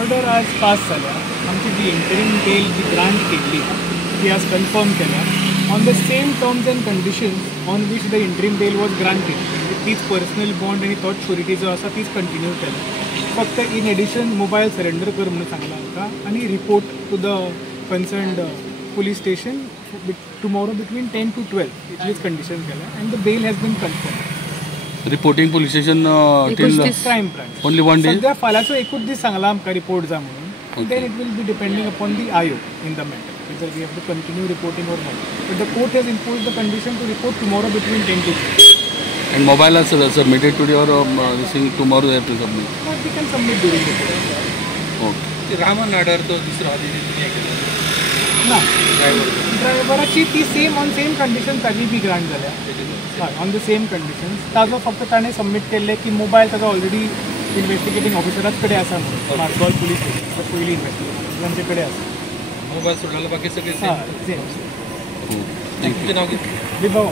Order आज पास जाल्या. आमची जी इंटरीम बेल जी ग्रांट केल्ली ती आज कन्फर्म केल्या on the same terms and conditions on which the interim bail was granted. तीच पर्सनल बॉन्ड आनी तोच श्युरिटी जो आसा तीच कंटिन्यू केला. फक्त इन एडिशन मोबायल सरेंडर कर म्हणून सांगला आमकां आनी report to the concerned police station tomorrow between 10 to 12 इतलीच कंडिशन केल्या and the bail has been confirmed. Reporting police station till crime branch only 1 day. सध्या फाल्याचो एकूच दीस सांगला आमकां रिपोर्ट जा म्हणून. Then it will be depending upon the आयोग in the matter whether we have to continue reporting or not. But the court has imposed the condition to report tomorrow between 10 to 12. And mobile are submitted today or this thing tomorrow they have to submit. Or we can submit during the court. Okay. Raman Aadhaar तो दुसरो आधी ना ड्रायव्हराची ती same on same condition ताजी बी grant जाल्या. हय on the same conditions. ताजो फक्त ताणें सबमीट केल्लें की मोबायल ताजो ऑलरेडी इन्व्हेस्टिगेटींग ऑफिसराच कडेन आसा म्हणून मार्सोल पुलीस स्टेशन पयली इन्व्हेस्टिगेशन तांचे कडेन आसा. मोबाईल सोडलेला बाकी सगळे हां सेम. Thank you. विभाग